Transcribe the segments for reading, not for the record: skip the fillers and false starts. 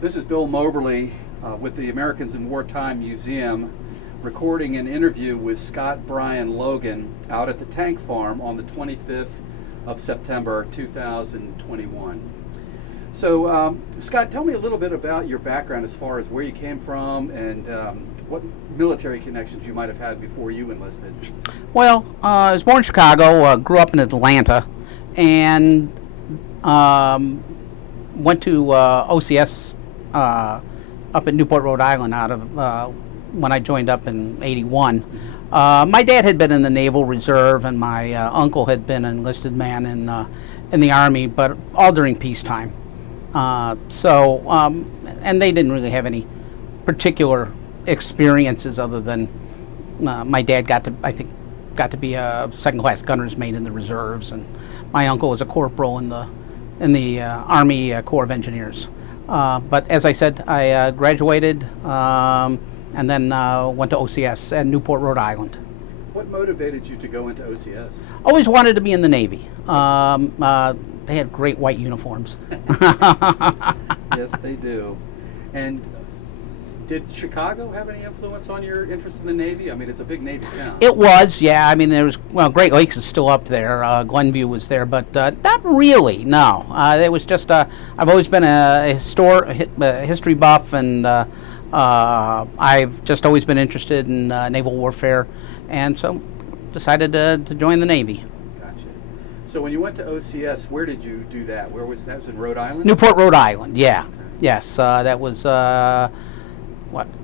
This is Bill Moberly with the Americans in Wartime Museum, recording an interview with Scott Brian Logan out at the tank farm on the 25th of September 2021. So, Scott, tell me a little bit about your background as far as where you came from and what military connections you might have had before you enlisted. Well, I was born in Chicago, grew up in Atlanta, and went to OCS up in Newport, Rhode Island out of when I joined up in '81. My dad had been in the Naval Reserve, and my uncle had been an enlisted man in the Army, but all during peacetime. And they didn't really have any particular experiences other than my dad got to be a second-class gunner's mate in the reserves, and my uncle was a corporal in the Army Corps of Engineers. But as I said, I graduated and then went to OCS at Newport, Rhode Island. What motivated you to go into OCS? Always wanted to be in the Navy. They had great white uniforms. Yes, they do. And did Chicago have any influence on your interest in the Navy? I mean, it's a big Navy town. It was, yeah. I mean, Great Lakes is still up there. Glenview was there, but not really, no. It was just, I've always been a history buff, and I've just always been interested in naval warfare, and so decided to join the Navy. Gotcha. So when you went to OCS, where did you do that? Where was that? Was in Rhode Island? Newport, Rhode Island, yeah. Okay. Yes, that was,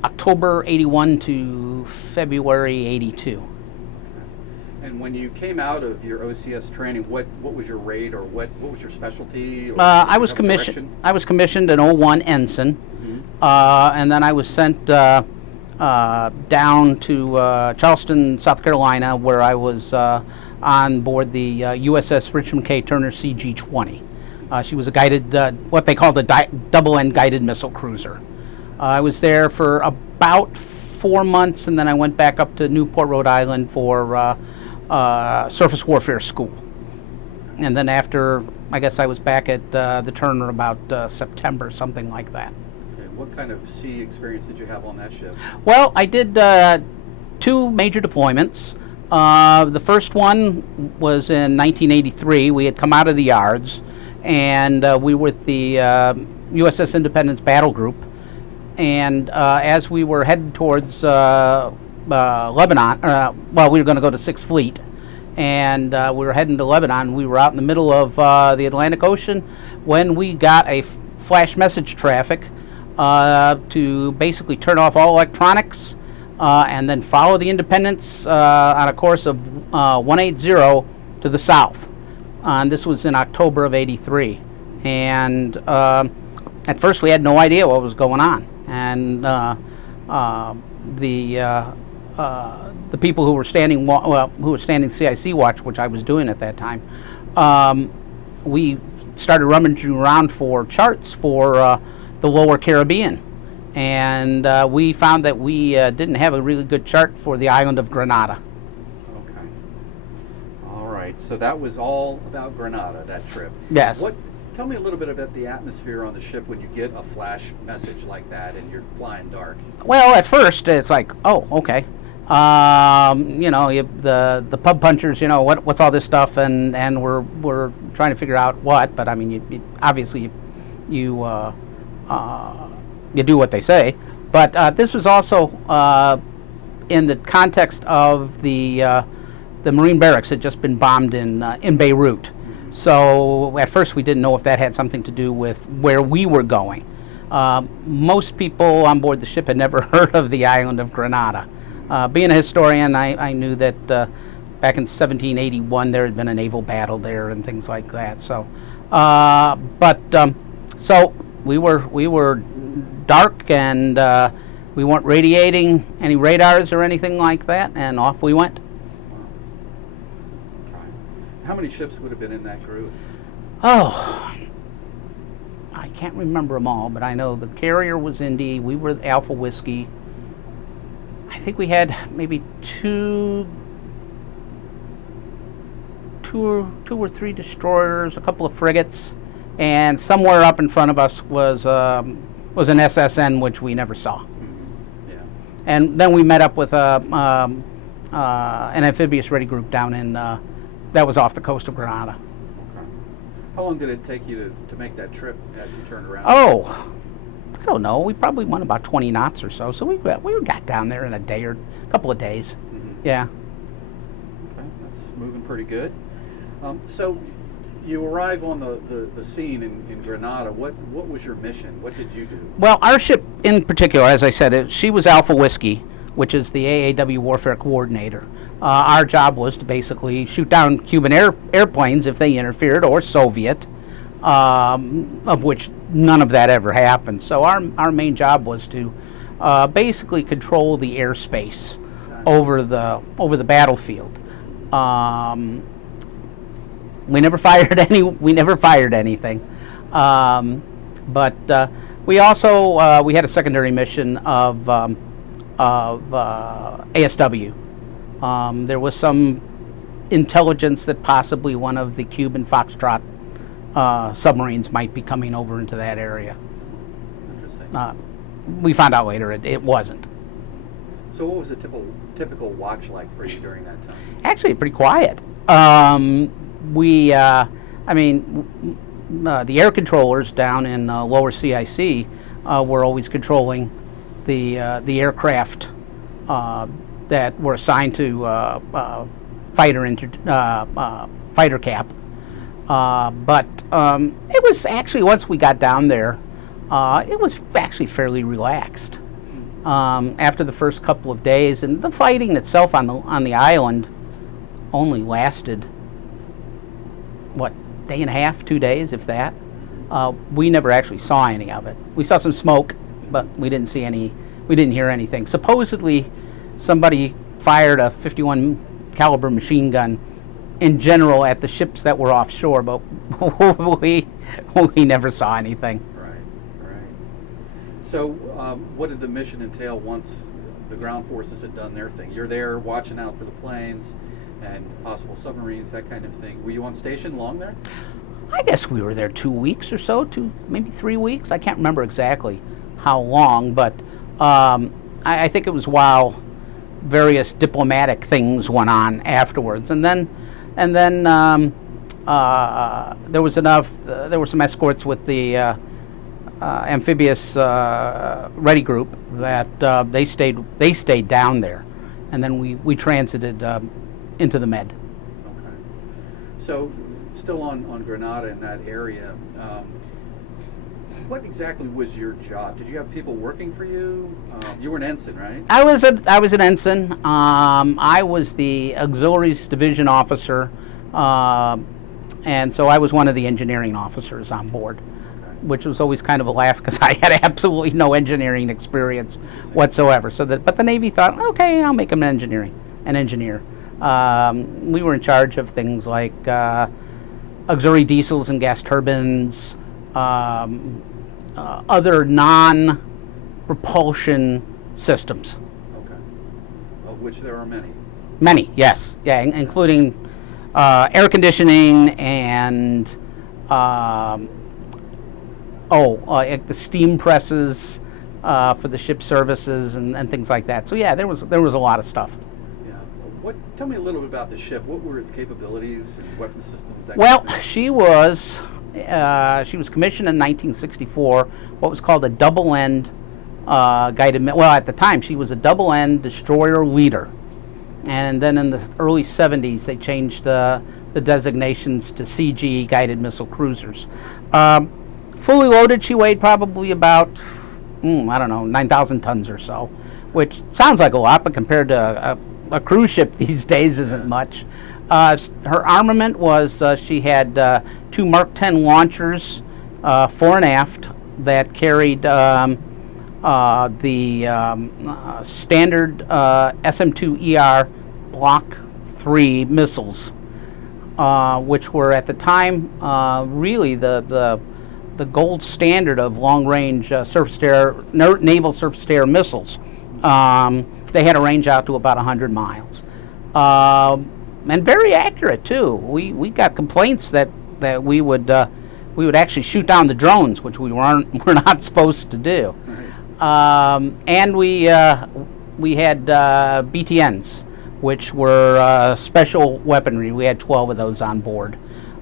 October '81 to February '82. Okay. And when you came out of your OCS training, what was your rate, or what was your specialty? Or I was commissioned. I was commissioned an '01 ensign, and then I was sent down to Charleston, South Carolina, where I was on board the USS Richmond K. Turner CG-20. She was a guided, what they call the double-end guided missile cruiser. I was there for about 4 months, and then I went back up to Newport, Rhode Island for surface warfare school. And then after, I guess I was back at the Turner about September, something like that. Okay. What kind of sea experience did you have on that ship? Well, I did 2 major deployments. The first one was in 1983. We had come out of the yards, and we were with the USS Independence Battle Group. And as we were headed towards Lebanon, we were going to go to 6th Fleet, and we were heading to Lebanon. We were out in the middle of the Atlantic Ocean when we got a flash message traffic to basically turn off all electronics and then follow the Independence on a course of 180 to the south. And this was in October of '83. And at first we had no idea what was going on. And the people who were standing CIC watch, which I was doing at that time, we started rummaging around for charts for the lower Caribbean, and we found that we didn't have a really good chart for the island of Grenada. Okay. All right. So that was all about Grenada, that trip. Yes. Tell me a little bit about the atmosphere on the ship when you get a flash message like that and you're flying dark. Well, at first it's like, oh, okay. The pub punchers, what's all this stuff, and we're trying to figure out what. But I mean, you obviously you do what they say. But this was also in the context of the Marine barracks had just been bombed in Beirut. So at first we didn't know if that had something to do with where we were going. Most people on board the ship had never heard of the island of Grenada. Being a historian, I knew that back in 1781 there had been a naval battle there and things like that. So, so we were dark, and we weren't radiating any radars or anything like that, and off we went. How many ships would have been in that group? Oh, I can't remember them all, but I know the carrier was Indy. We were Alpha Whiskey. I think we had maybe two or three destroyers, a couple of frigates, and somewhere up in front of us was was an SSN, which we never saw. Yeah. And then we met up with an amphibious ready group down in, that was off the coast of Granada. Okay. How long did it take you to make that trip as you turned around? Oh, I don't know. We probably went about 20 knots or so. So we got down there in a day or a couple of days. Yeah. Okay, that's moving pretty good. So you arrive on the scene in Granada. What was your mission? What did you do? Well, our ship in particular, as I said, she was Alpha Whiskey, which is the AAW Warfare Coordinator. Our job was to basically shoot down Cuban airplanes if they interfered, or Soviet, of which none of that ever happened. So our main job was to basically control the airspace over the battlefield. We never fired anything, but we also we had a secondary mission of ASW. There was some intelligence that possibly one of the Cuban Foxtrot submarines might be coming over into that area. Interesting. We found out later it wasn't. So what was a typical watch like for you during that time? Actually, pretty quiet. The air controllers down in lower CIC were always controlling the aircraft that were assigned to fighter cap. But it was actually, once we got down there, it was actually fairly relaxed. After the first couple of days, and the fighting itself on the island only lasted, day and a half, 2 days, if that. We never actually saw any of it. We saw some smoke, but we didn't hear anything. Supposedly, somebody fired a 51 caliber machine gun in general at the ships that were offshore, but we never saw anything. Right. So what did the mission entail once the ground forces had done their thing? You're there watching out for the planes and possible submarines, that kind of thing. Were you on station long there? I guess we were there 2 weeks or so, maybe 3 weeks. I can't remember exactly how long, but I think it was while various diplomatic things went on afterwards. And then there were some escorts with the amphibious ready group that they stayed down there, and then we transited into the Med. Okay. So, still on Granada in that area, what exactly was your job? Did you have people working for you? You were an ensign, right? I was an ensign. I was the auxiliaries division officer, and so I was one of the engineering officers on board. Which was always kind of a laugh because I had absolutely no engineering experience whatsoever. But the Navy thought, okay, I'll make him an engineer. We were in charge of things like auxiliary diesels and gas turbines, other non-propulsion systems. Okay. Of which there are many. Many, yes, yeah, including air conditioning and. The steam presses for the ship services and things like that. So yeah, there was a lot of stuff. Yeah. Tell me a little bit about the ship. What were its capabilities and weapon systems? Well, she was commissioned in 1964. What was called a double-end guided. Well, at the time, she was a double-end destroyer leader, and then in the early 70s, they changed the designations to CG guided missile cruisers. Fully loaded, she weighed probably about, 9,000 tons or so, which sounds like a lot, but compared to a cruise ship these days isn't much. Her armament was, she had 2 Mark 10 launchers, fore and aft, that carried the standard SM-2ER Block 3 missiles, which were at the time really the gold standard of long-range naval surface-to-air missiles. They had a range out to about 100 miles, and very accurate too. We got complaints that we would we would actually shoot down the drones, which we're not supposed to do. Right. And we had BTNs, which were special weaponry. We had 12 of those on board.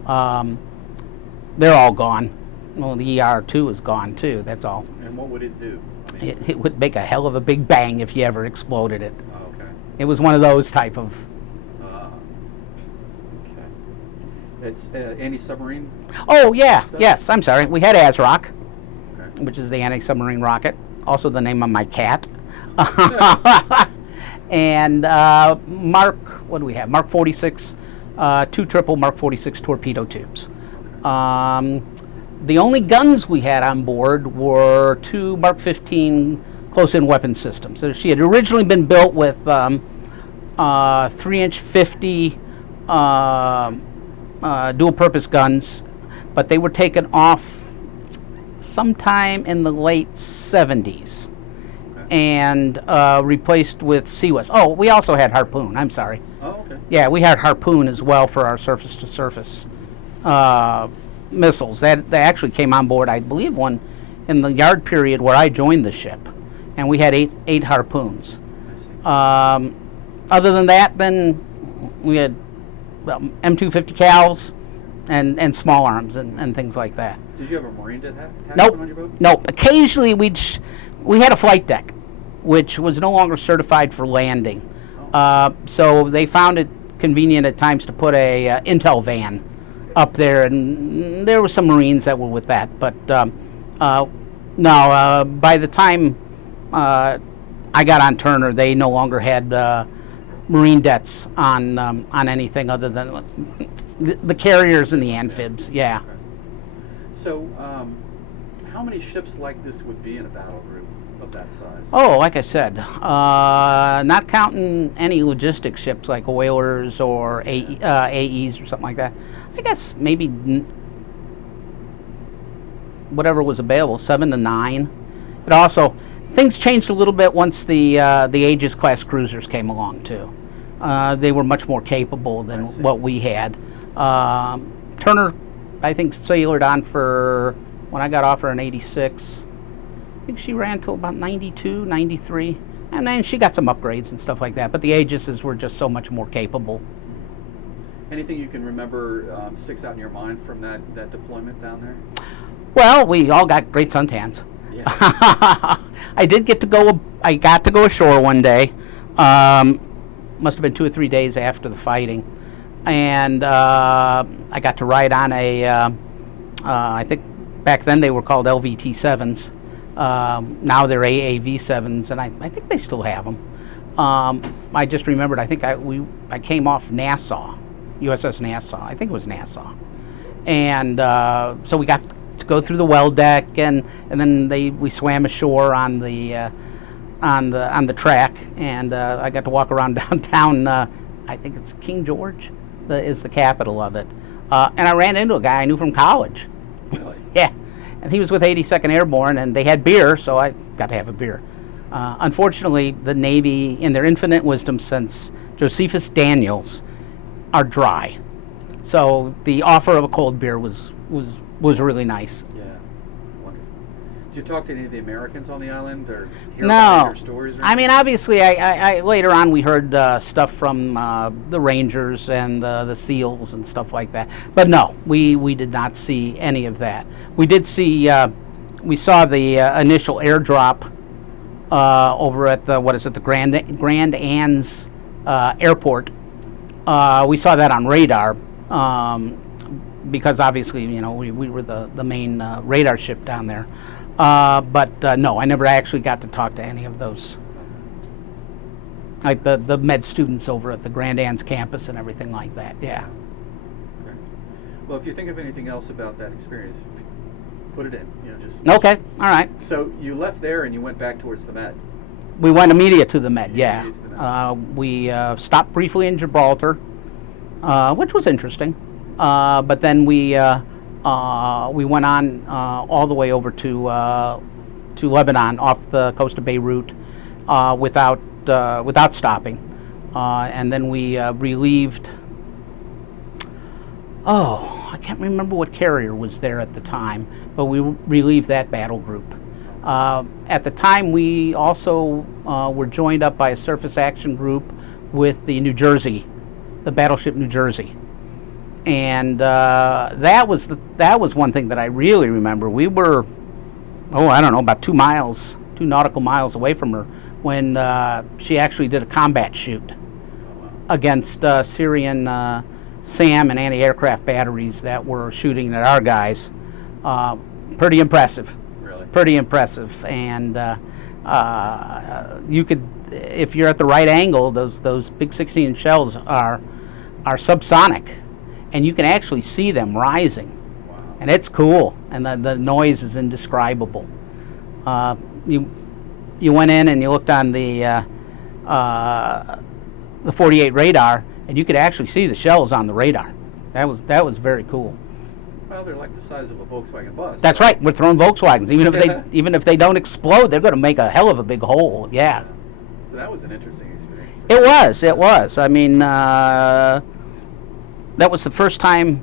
They're all gone. Well, the ER-2 is gone too, that's all. And what would it do? I mean, It would make a hell of a big bang if you ever exploded it. oh, okay. It was one of those type of... Okay. It's anti-submarine? Oh, yeah, Stuff? yes, I'm sorry. We had ASROC, Okay. which is the anti-submarine rocket, also the name of my cat. And Mark, what do we have? Mark 46, two triple Mark 46 torpedo tubes. The only guns we had on board were two Mark 15 close-in weapon systems. So she had originally been built with 3-inch 50 dual-purpose guns, but they were taken off sometime in the late 70s and replaced with Sea-West. Oh, we also had Harpoon. I'm sorry. Oh, okay. Yeah, we had Harpoon as well for our surface-to-surface missiles. That actually came on board, I believe, one in the yard period where I joined the ship, and we had eight Harpoons. I see. Other than that, then we had M250 cals and small arms and things like that. Did you have a Marine detachment Nope. on your boat? Nope. Occasionally, we had a flight deck, which was no longer certified for landing. So they found it convenient at times to put a Entail van up there, and there were some Marines that were with that. But no, by the time I got on Turner, they no longer had Marine debts on anything other than the carriers and the amphibs. Yeah. Okay. So, how many ships like this would be in a battle group of that size? Oh, like I said, not counting any logistic ships like oilers or AEs or something like that. I guess maybe whatever was available, 7 to 9. It also, things changed a little bit once the Aegis class cruisers came along too. They were much more capable than what we had. Turner, I think, sailored on for, when I got off her in 86, I think she ran till about 92, 93. And then she got some upgrades and stuff like that. But the Aegises were just so much more capable. Anything you can remember sticks out in your mind from that deployment down there? Well, we all got great suntans. Yeah. I got to go ashore one day. Must have been 2 or 3 days after the fighting. And I got to ride on I think back then they were called LVT-7s. Now they're AAV-7s, and I think they still have them. I just remembered, I think I came off Nassau, USS Nassau. I think it was Nassau. And so we got to go through the well deck, and then we swam ashore on the track, and I got to walk around downtown. I think it's King George is the capital of it. And I ran into a guy I knew from college. Really? Yeah, and he was with 82nd Airborne, and they had beer, so I got to have a beer. Unfortunately, the Navy, in their infinite wisdom since Josephus Daniels, are dry. So the offer of a cold beer was really nice. Yeah. Wonderful. Did you talk to any of the Americans on the island or hear about No, their stories? Or I mean, obviously, I later on we heard stuff from the Rangers and the SEALs and stuff like that. But no, we did not see any of that. We did see, we saw the initial airdrop over at the Grand Anse airport. We saw that on radar because obviously, we were the main radar ship down there. But no, I never actually got to talk to any of those, like the med students over at the Grand Anse campus and everything like that. Yeah. Okay. Well, if you think of anything else about that experience, put it in. Just Okay. All right. So you left there and you went back towards the Med. We went immediate to the Med. Yeah. Immediate to the Med. We stopped briefly in Gibraltar, which was interesting. But then we went on all the way over to Lebanon off the coast of Beirut without stopping, and then we relieved. Oh, I can't remember what carrier was there at the time, but we relieved that battle group. At the time, we also were joined up by a surface action group with the battleship New Jersey. And that was one thing that I really remember. We were, I don't know, about 2 nautical miles away from her when she actually did a combat shoot against Syrian SAM and anti-aircraft batteries that were shooting at our guys. Pretty impressive. Really? Pretty impressive. And you could, if you're at the right angle, those big 16-inch shells are subsonic, and you can actually see them rising. Wow. And it's cool, and the noise is indescribable. You went in and you looked on the 48 radar, and you could actually see the shells on the radar. That was very cool. Well, they're like the size of a Volkswagen bus. That's right. We're throwing Volkswagens. Even if they don't explode, they're going to make a hell of a big hole. Yeah. So that was an interesting experience. It was. I mean, that was the first time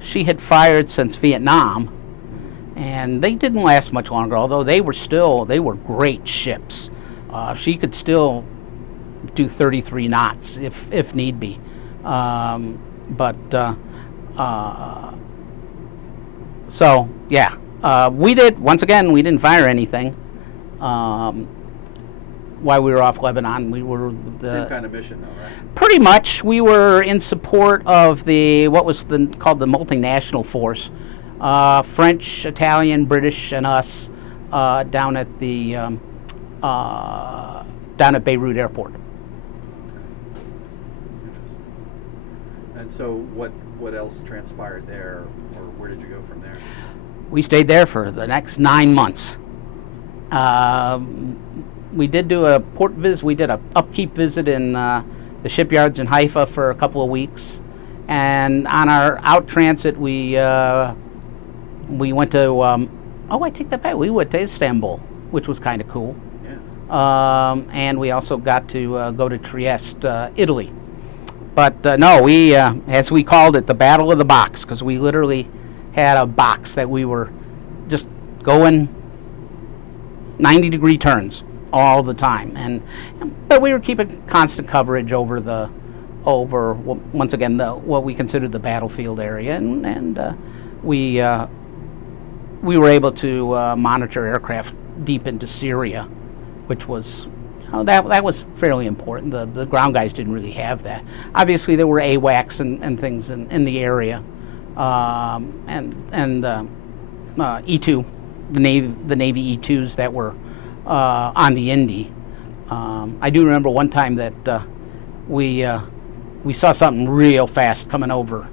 she had fired since Vietnam, and they didn't last much longer. Although they were great ships. She could still do 33 knots if need be. So yeah, we didn't fire anything. While we were off Lebanon, we were Same kind of mission, though, right? Pretty much. We were in support of what was called the multinational force, French, Italian, British, and us, down at Beirut Airport. Interesting. And so, what else transpired there, or where did you go from there? We stayed there for the next 9 months. We did do a port visit. We did a upkeep visit in the shipyards in Haifa for a couple of weeks, and on our out transit, we went to. I take that back. We went to Istanbul, which was kind of cool. Yeah. And we also got to go to Trieste, Italy. But no, we, as we called it, the Battle of the Box, because we literally had a box that we were just going 90-degree turns all the time, but we were keeping constant coverage over once again what we considered the battlefield area, and we were able to monitor aircraft deep into Syria, which was that was fairly important. The ground guys didn't really have that. Obviously, there were AWACS and things in the area, and E2, the Navy E2s that were on the Indy. I do remember one time that we saw something real fast coming over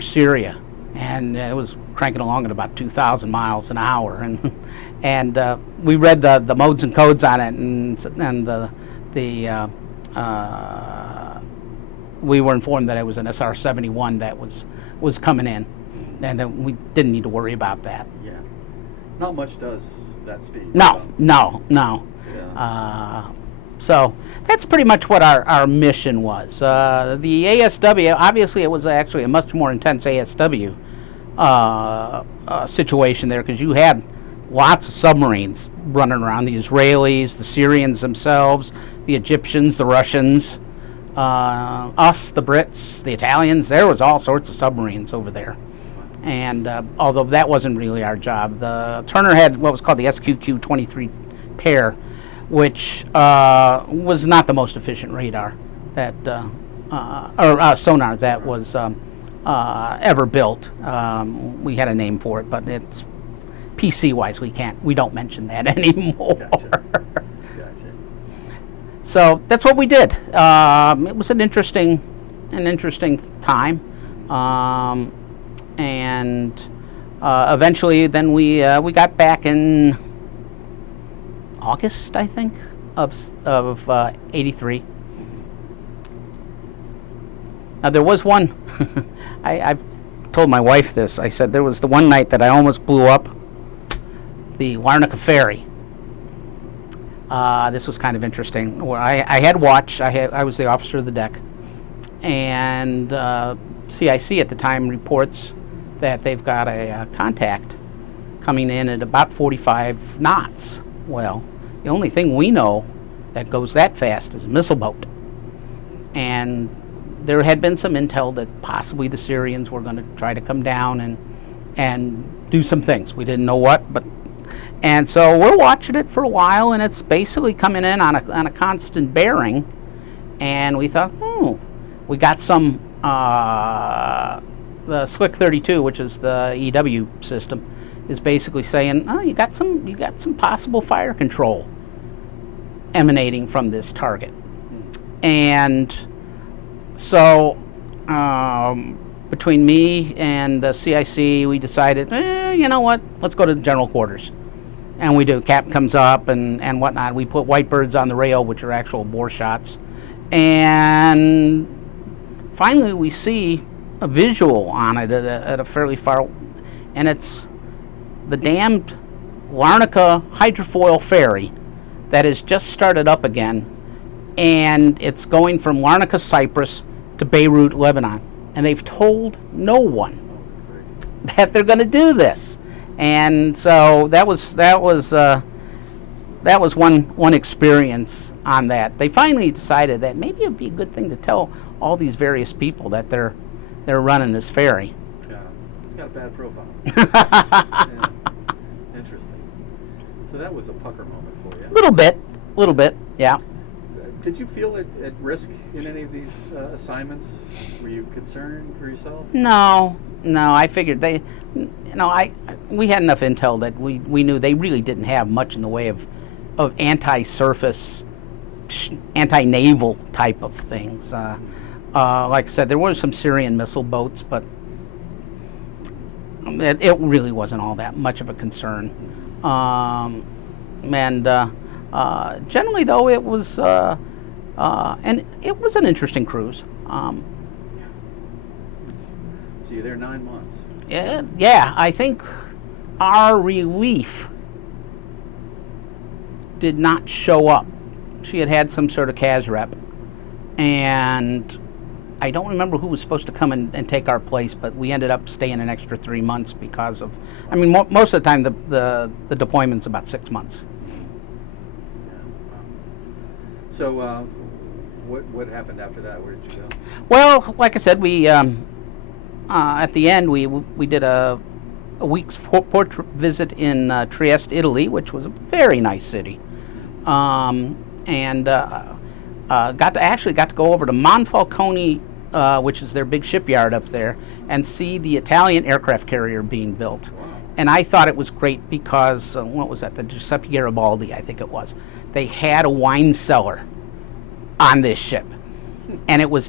Syria, and it was cranking along at about 2,000 miles an hour, and we read the modes and codes on it, and we were informed that it was an SR-71 that was coming in, and that we didn't need to worry about that. Yeah. Not much does that speed. No. Yeah. So that's pretty much what our mission was. The ASW, obviously it was actually a much more intense ASW situation there, because you had lots of submarines running around, the Israelis, the Syrians themselves, the Egyptians, the Russians, us, the Brits, the Italians. There was all sorts of submarines over there. And although that wasn't really our job, the Turner had what was called the SQQ-23 pair, which was not the most efficient radar that or sonar that was ever built. We had a name for it, but it's PC-wise we don't mention that anymore. Gotcha. So that's what we did. It was an interesting time. And eventually, then we got back in August, I think, of '83. Now there was one. I've told my wife this. I said there was the one night that I almost blew up the Larnaca ferry. This was kind of interesting. Where I had watch. I was the officer of the deck, and CIC at the time reports that they've got a contact coming in at about 45 knots. Well, the only thing we know that goes that fast is a missile boat. And there had been some intel that possibly the Syrians were going to try to come down and do some things. We didn't know what, and so we're watching it for a while, and it's basically coming in on a constant bearing. And we thought, we got some the Slick 32, which is the EW system, is basically saying, you got some possible fire control emanating from this target. And so between me and CIC, we decided, you know what, let's go to the general quarters. And we do. Captain comes up and whatnot. We put white birds on the rail, which are actual bore shots. And finally we see a visual on it at a fairly far, and it's the damned Larnaca hydrofoil ferry that has just started up again, and it's going from Larnaca, Cyprus to Beirut, Lebanon. And they've told no one that they're going to do this. And so that was one experience on that. They finally decided that maybe it would be a good thing to tell all these various people that they're running this ferry. Yeah, it's got a bad profile. Yeah. Interesting. So that was a pucker moment for you. Little bit, yeah. Did you feel at risk in any of these assignments? Were you concerned for yourself? No. I figured we had enough intel that we knew they really didn't have much in the way of anti-surface, anti-naval type of things. Like I said, there were some Syrian missile boats, but it really wasn't all that much of a concern. Generally, though, it was and it was an interesting cruise. So you're there 9 months. Yeah, I think our relief did not show up. She had some sort of CAS rep, and I don't remember who was supposed to come and take our place, but we ended up staying an extra 3 months because of, most of the time the deployment's about 6 months. Yeah. So what happened after that? Where did you go? Well, like I said, we at the end we did a week's port visit in Trieste, Italy, which was a very nice city, and got to go over to Monfalcone, which is their big shipyard up there, and see the Italian aircraft carrier being built. Wow. And I thought it was great because what was that? The Giuseppe Garibaldi, I think it was. They had a wine cellar on this ship, and it was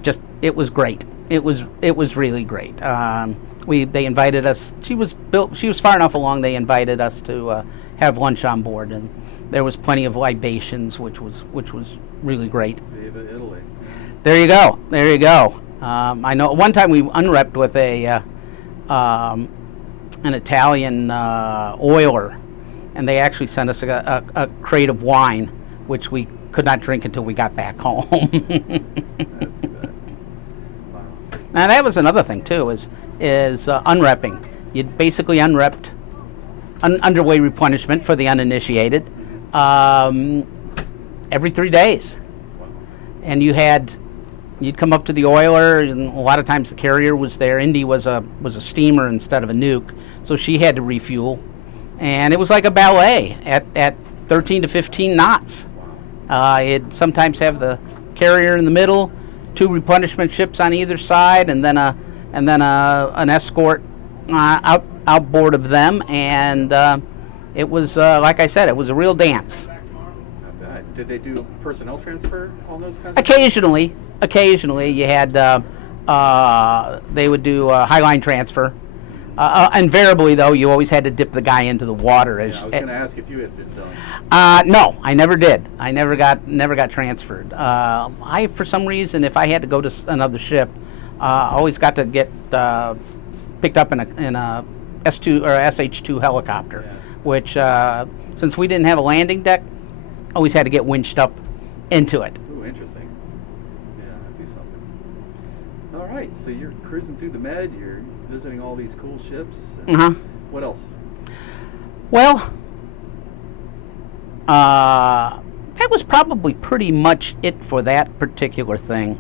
great. It was really great. They invited us. She was far enough along. They invited us to have lunch on board, and there was plenty of libations, which was really great. Viva Italy. There you go. I know one time we unrepped with an Italian oiler, and they actually sent us a crate of wine, which we could not drink until we got back home. That's too bad. Wow. Now that was another thing too, is unrepping. You basically unrepped underway replenishment for the uninitiated every 3 days. Wow. And you'd come up to the oiler, and a lot of times the carrier was there. Indy was a steamer instead of a nuke, so she had to refuel, and it was like a ballet at 13 to 15 knots. Wow. It'd sometimes have the carrier in the middle, 2 replenishment ships on either side, and then an escort outboard of them, and it was like I said, it was a real dance. Not bad. Did they do personnel transfer on those kinds? Occasionally, you had they would do highline transfer. Invariably, though, you always had to dip the guy into the water. I was going to ask if you had been done. No, I never did. I never got transferred. I, for some reason, if I had to go to another ship, always got to get picked up in a S2 or SH2 helicopter, Yeah. which since we didn't have a landing deck, always had to get winched up into it. Ooh, interesting. Yeah, that'd be something. All right. right. So you're cruising through the Med. You're visiting all these cool ships. What else? Well, that was probably pretty much it for that particular thing.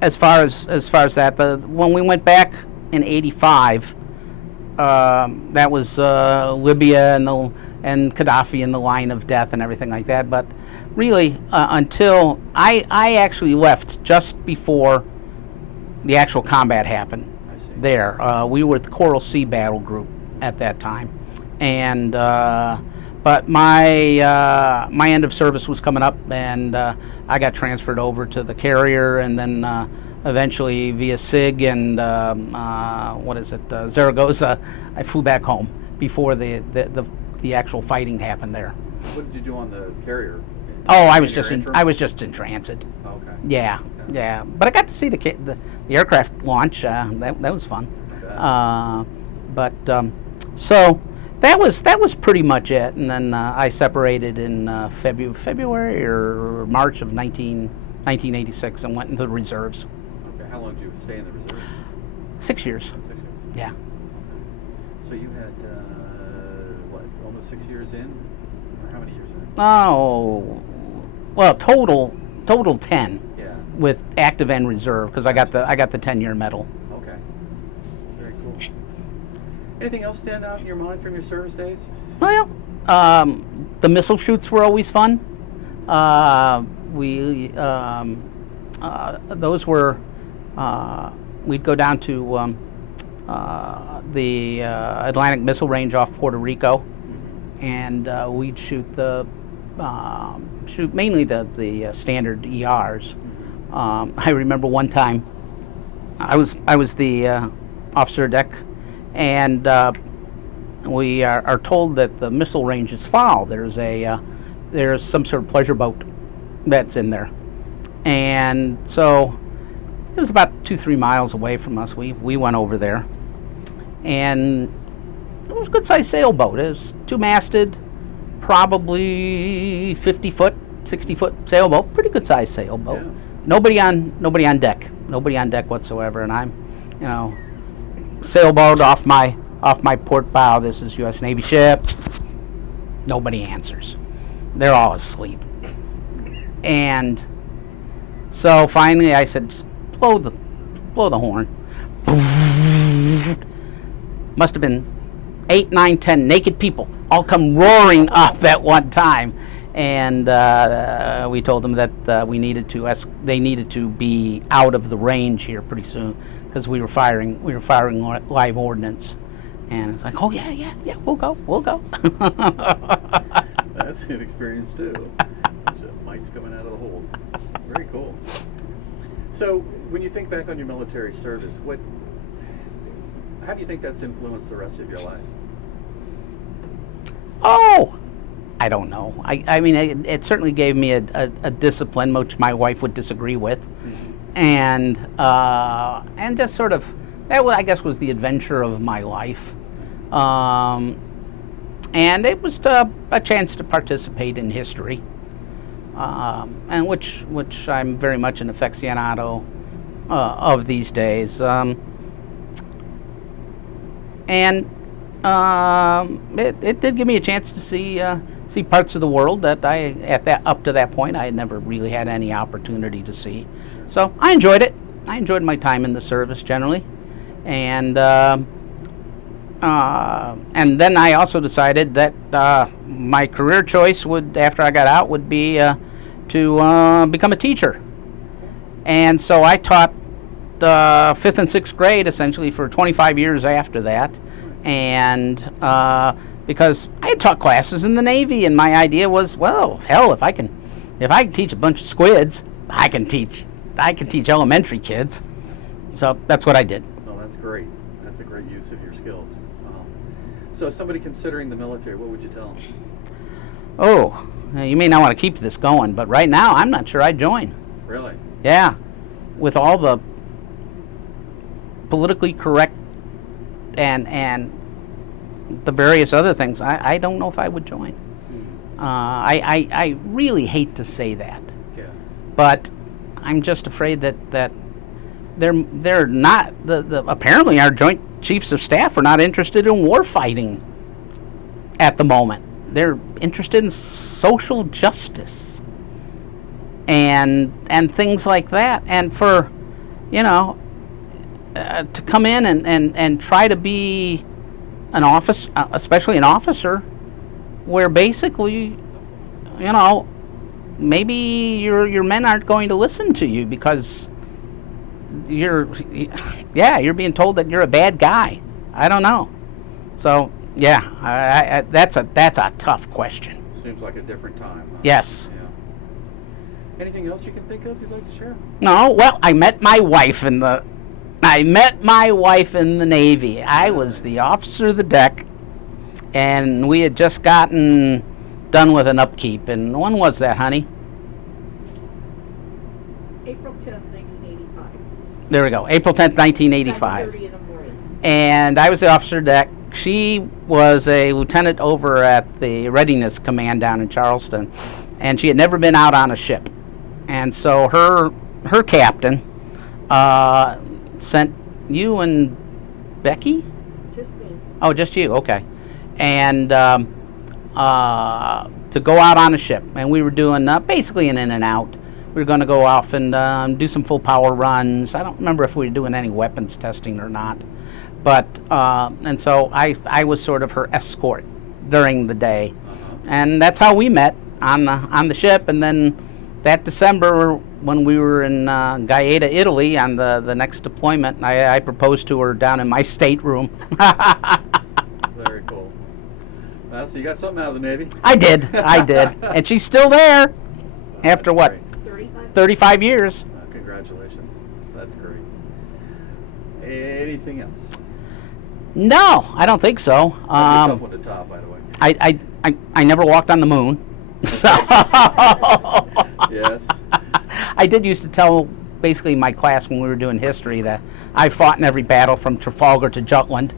As far as that, but when we went back in '85, that was Libya and Gaddafi and the line of death and everything like that. But really, until I actually left just before the actual combat happened. I see. There, we were at the Coral Sea Battle Group at that time, and but my end of service was coming up, and I got transferred over to the carrier, and then eventually via SIG and Zaragoza, I flew back home before the actual fighting happened there. What did you do on the carrier? Oh, I was just in transit. Okay. Yeah, Okay. yeah. But I got to see the aircraft launch. That was fun. So that was pretty much it. And then I separated in February or March of 1986 and went into the reserves. Okay. How long did you stay in the reserve? 6 years. 6 years. Yeah. So you had almost 6 years in, or how many years in? Oh, well, total 10 Yeah. with active and reserve because I got the 10-year medal. Okay. Very cool. Anything else stand out in your mind from your service days? Well, the missile shoots were always fun. Those were, we'd go down to the Atlantic Missile Range off Puerto Rico, and we'd shoot mainly the standard ERs. I remember one time, I was the officer deck, and we are told that the missile range is foul. There's some sort of pleasure boat that's in there, and so it was about 2-3 miles away from us. We went over there, and it was a good-sized sailboat. It was two-masted, probably 50-foot, 60-foot sailboat. Pretty good-sized sailboat. Yeah. Nobody on deck whatsoever. And I'm, sailboat off my port bow. This is U.S. Navy ship. Nobody answers. They're all asleep. And so finally, I said, "Just blow the horn." Must have been 8, 9, 10 naked people all come roaring up at one time, and we told them that they needed to be out of the range here pretty soon because we were firing live ordnance, and it's like, "Oh yeah, we'll go." That's an experience too. Mike's coming out of the hold. Very cool. So, when you think back on your military service, how do you think that's influenced the rest of your life? Oh, I don't know. I mean, it certainly gave me a discipline, which my wife would disagree with, and just sort of that, I guess, was the adventure of my life, and it was a chance to participate in history, and which I'm very much an aficionado of these days, and it did give me a chance to see parts of the world that up to that point I had never really had any opportunity to see. So I enjoyed it. I enjoyed my time in the service generally, and then I also decided that my career choice after I got out would be to become a teacher, and so I taught 5th and 6th grade essentially for 25 years after that. And because I had taught classes in the Navy, and my idea was, well, hell, if I can teach a bunch of squids, I can teach elementary kids. So that's what I did. Well, that's great. That's a great use of your skills. So, somebody considering the military, what would you tell them? Oh, you may not want to keep this going, but right now I'm not sure I'd join. Really? Yeah, with all the politically correct and the various other things, I don't know if I would join. I really hate to say that, Yeah. but I'm just afraid that they're not apparently our Joint Chiefs of Staff are not interested in war fighting at the moment. They're interested in social justice and things like that. And for, to come in and try to be an office, especially an officer, where basically, maybe your men aren't going to listen to you because you're being told that you're a bad guy. I don't know. So yeah, that's a tough question. Seems like a different time. Huh? Yes. Yeah. Anything else you can think of you'd like to share? No. Well, I met my wife in the Navy. I was the officer of the deck, and we had just gotten done with an upkeep. And when was that, honey? April 10th, 1985. There we go. April 10th, 1985. 7:30 in the morning. And I was the officer of deck. She was a lieutenant over at the Readiness Command down in Charleston, and she had never been out on a ship. And so her captain sent you and Becky? Just me. Oh, just you, okay. And to go out on a ship. And we were doing basically an in and out. We were going to go off and do some full power runs. I don't remember if we were doing any weapons testing or not. But, and so I was sort of her escort during the day. And that's how we met on the ship. And then that December, when we were in Gaeta, Italy, on the next deployment, I proposed to her down in my stateroom. Very cool. So you got something out of the Navy? I did. And she's still there after That's what? great. 35 years. Congratulations. That's great. Anything else? No, I don't think so. That's a tough one to top, by the way. I never walked on the moon. So Yes. I did used to tell basically my class when we were doing history that I fought in every battle from Trafalgar to Jutland.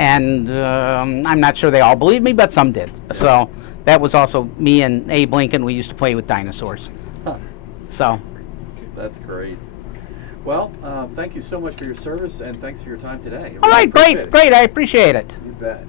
And I'm not sure they all believed me, but some did. So that was also me and Abe Lincoln. We used to play with dinosaurs. So That's great. Well, thank you so much for your service, and thanks for your time today. all right, Appreciate great. I appreciate it. it. You bet.